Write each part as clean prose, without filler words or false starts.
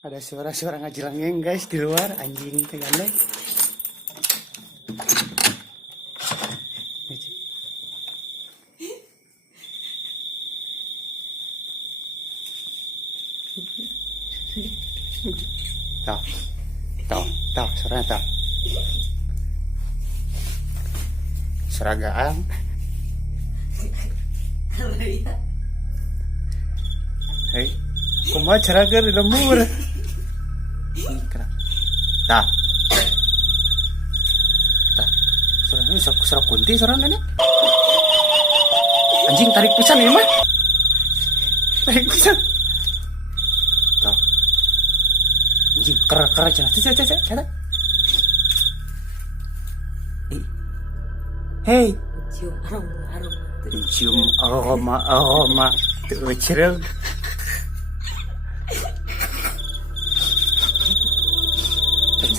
Ada suara-suara ngajelangeng guys di luar, anjing teh gandeng. Tahu, tahu, suaranya tahu. Seragaan. Hei, kumaha ceraga di lembur. Tah. Tah. Suaranya sok kunti suaranya. Anjing tarik pisan ya mah. Tarik pisan. Tah. Anjing kerak cenah. Cek. Hei, cium aroma tuh cereng.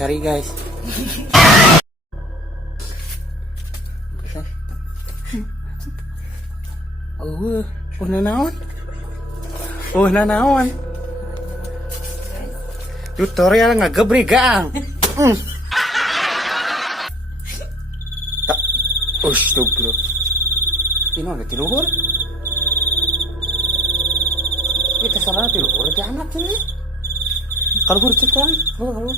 Cari guys. Nanaon. Tutorial ngagebri gang. Astagfirullah. Ini ada di luhur. Kita salah di luhur di anak ini. Kalau gue cek kan, kalau.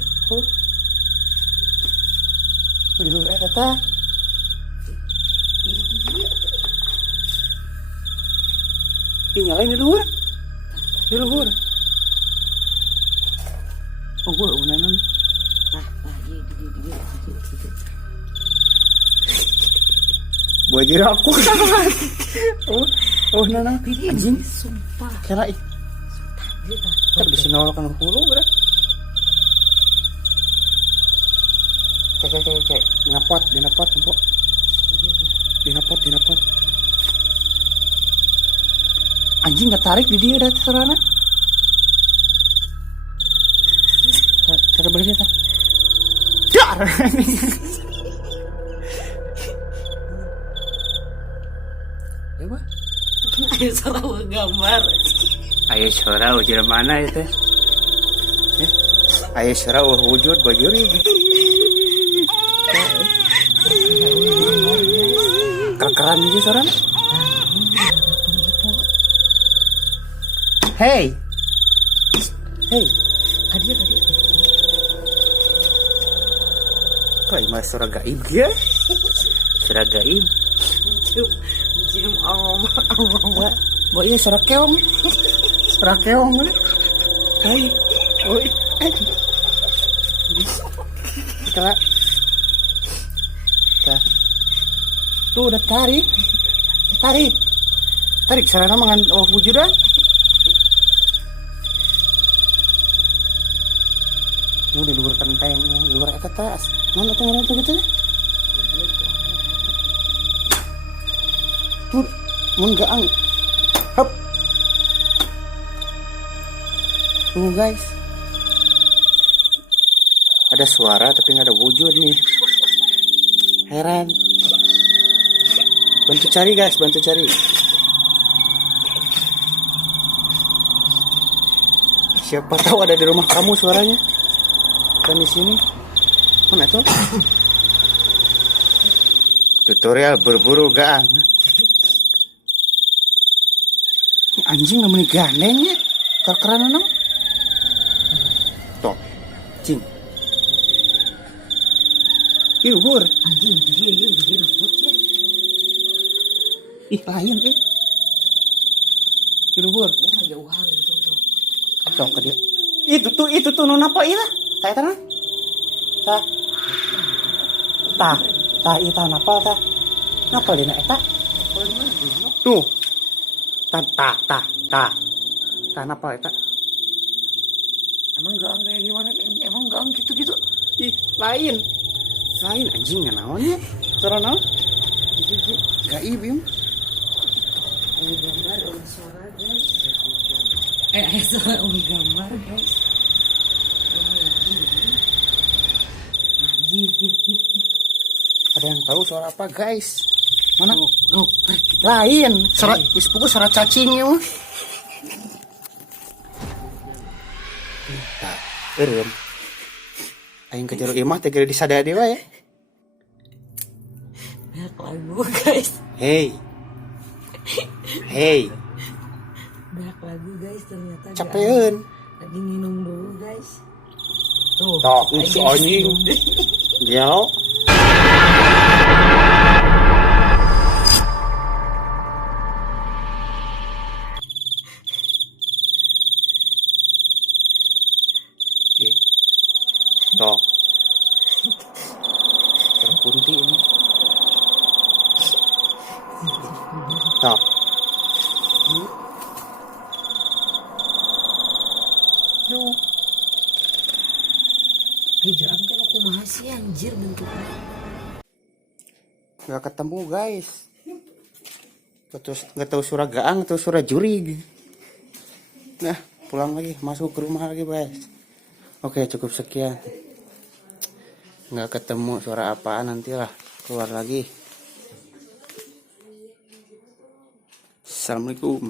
Di luhur kata. Ini nyalain di luhur. Di luhur. Oh, gue unanan. Bajir aku. Nana anjing sumpah. Kira ih. Kan bisa nolokan hulu bre. Cek. Dinapot, empok. Dinapot. Anjing enggak tarik di dia dah sarana. Cara balik ta. Dar. Ayo suara gambar. Ayo suara ujar mana itu? Ayo suara wujud bajuri. Keran aja suara. Hey. Hadir. Kok mas suara gaib dia? Suara gaib. Cium aroma. Bo iya suara keong. Hai. Oi. Kala. Tah. Tuh udah tarik sarana mangan wujudan. Lu di luar kenteng, di luar atas. Mana tuh gitu? Tuh, menggaang. Hop. Tuh guys. Ada suara tapi nggak ada wujud nih. Heran. Bantu cari guys, Siapa tahu ada di rumah kamu suaranya. Kan di sini. Mana tuh? Tutorial berburu gaang. Anjing namanya gandengnya. Keran nang. Toh. Cing. Luhur. Anjing dia rambutnya. Ih, lain Luhur. Jauhan itu. Atau ke dia. Itu tuh nona apa iya? Tah tanah. Tah iya tah napa tah. Napa dina eta? Tuh. Tah napa eta? Emang gaang kayak gimana? Emang gaang gitu. Ih, lain anjingnya naonnya? Suara naon? Gaib ya. Ayo gambar suara guys. Ayo suara gambar guys. Ada yang tahu suara apa guys? Mana? Lain. Suara ispuku suara cacing ya. Nah, eureum. Aing ke jero imah teh geus disadaya dewa ya. Banyak lagu guys. Hey. Hey, Banyak lagu guys ternyata. capeun. Lagi minum dulu guys. Tuh. Tok, Aing si anjing. minum deh. Gel. Tok. Terpunti ini. Tok. Duh. Jangan kan aku masih anjir bentuknya. Gak ketemu guys. Terus nggak tahu surah gaang atau surah jurig. Nah, pulang lagi, masuk ke rumah lagi guys. Oke, cukup sekian. Nggak ketemu suara apaan, nantilah keluar lagi. Assalamualaikum.